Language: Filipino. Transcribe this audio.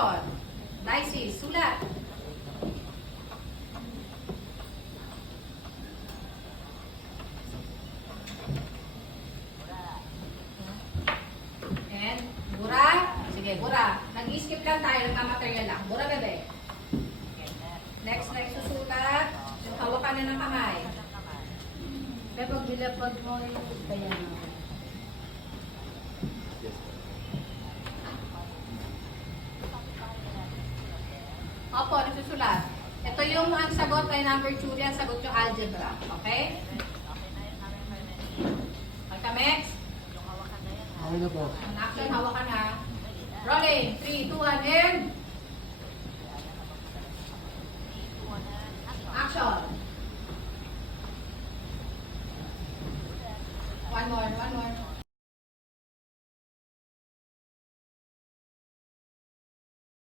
Action! Dicey, sulat. And, bura. Sige, bura. Nag-skip lang tayo, nagmamaterial lang. Bura, bebe. Next, susulat. Yung hawakan na ng kamay. Kaya pag bilapag mo yung kaya Opo, nagsusulat. Ito yung ang sagot ay number 2, ang sagot yung algebra. Okay? Pagka-mex? Okay na po. Ang action, hawakan na. Rolling. 3, 2, 1,